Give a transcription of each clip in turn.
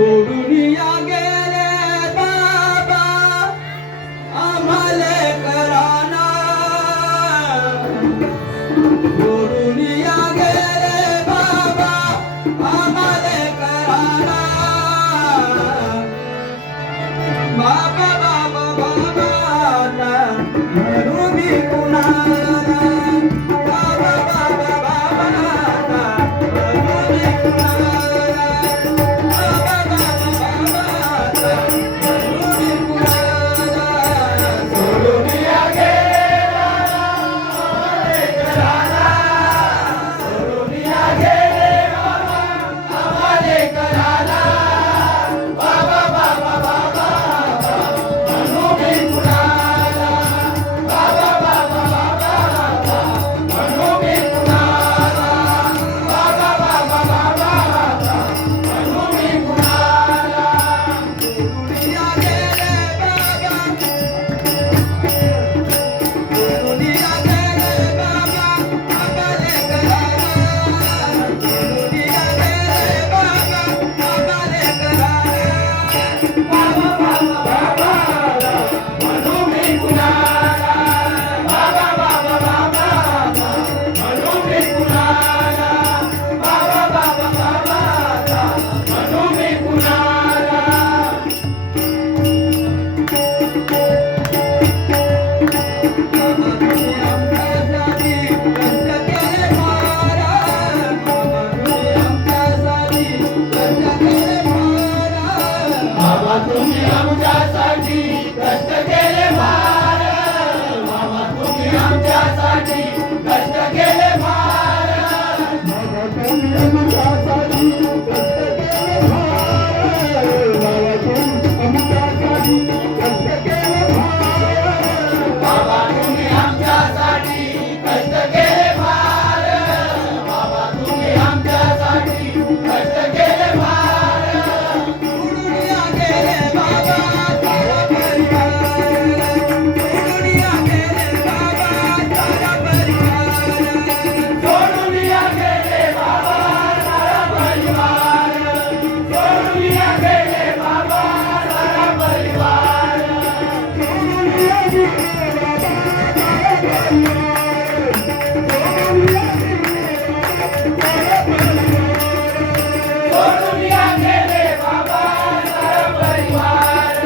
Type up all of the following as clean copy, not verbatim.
सोडून या गेले बाबा आम्हाले कराना सोडून या गेले बाबा आम्हाले कराना बाबा बाबा बाबा म्हणू मी कुणाला बाबा बाबा बाबा म्हणू मी कुणाला बाबा बाबा बाबा म्हणू मी कुणाला सोडून या गेला आम्हाले कराना सोडून या गेले बाबा आम्हाले कराना बाबा बाबा बाबा म्हणू मी कुणाला बाबा बाबा बाबा म्हणू मी कुणाला बाबा बाबा बाबा म्हणू मी कुणाला सोडून या गेले बाबा सोडून या गेले बाबा आम्हाले कराना सोडून या गेले बाबा आम्हाले कराना बाबा बाबा बाबा म्हणू मी कुणाला बाबा बाबा बाबा म्हणू मी कुणाला बाबा बाबा बाबा म्हणू मी कुणाला बाबा तुम्ही आमच्यासाठी कष्ट केले महाराज बाबा तुम्ही आमच्यासाठी कष्ट केले महाराज बाबा तुम्ही आमच्यासाठी कष्ट केले महाराज बाबा तुम्ही आमच्यासाठी कष्ट केले महाराज बाबा तुम्ही आमच्यासाठी कष्ट केले महाराज बाबा तुम्ही आमच्यासाठी कष्ट केले महाराज बाबा तुम्ही आमच्यासाठी कष्ट केले महाराज बाबा तुम्ही आमच्यासाठी कष्ट केले महाराज सोडून या गेले बाबा सारा परिवार सोडून या गेले बाबा सारा परिवार सोडून या गेले बाबा सारा परिवार सोडून या गेले बाबा सारा परिवार सोडून या गेले बाबा सारा परिवार सोडून या सोडून या गेले बाबा सारा परिवार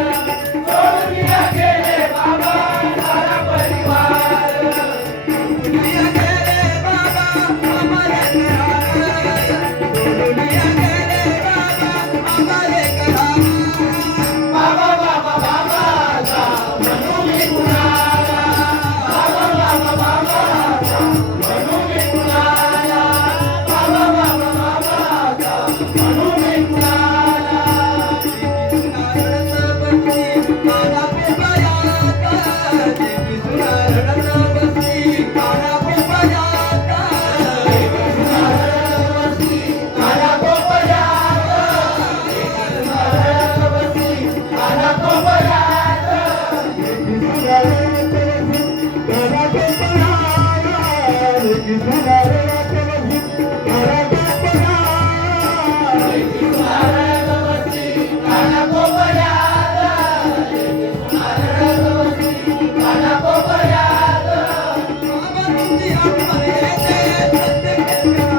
सोडून या गेले बाबा सारा परिवार सोडून या गेले बाबा आम्हाले कराना सोडून या गेले बाबा आम्हाले कराना बाबा बाबा बाबा म्हणू मी कुणाला बाबा बाबा बाबा म्हणू मी कुणाला बाबा बाबा बाबा म्हणू मी कुणाला रडत बसली काना पिंपळात देवी सुना रडत बसली काना पिंपळात देवी सुना रडत बसली काना पिंपळात देवी सुना रडत बसली काना पिंपळात देवी सुना रडत बसली काना पिंपळात देवी सुना रडत बसली काना पिंपळात देवी सुना रडत बसली काना पिंपळात देवी सुना रडत बसली काना पिंपळात बाबा तुमची आठवण येते प्रत्येक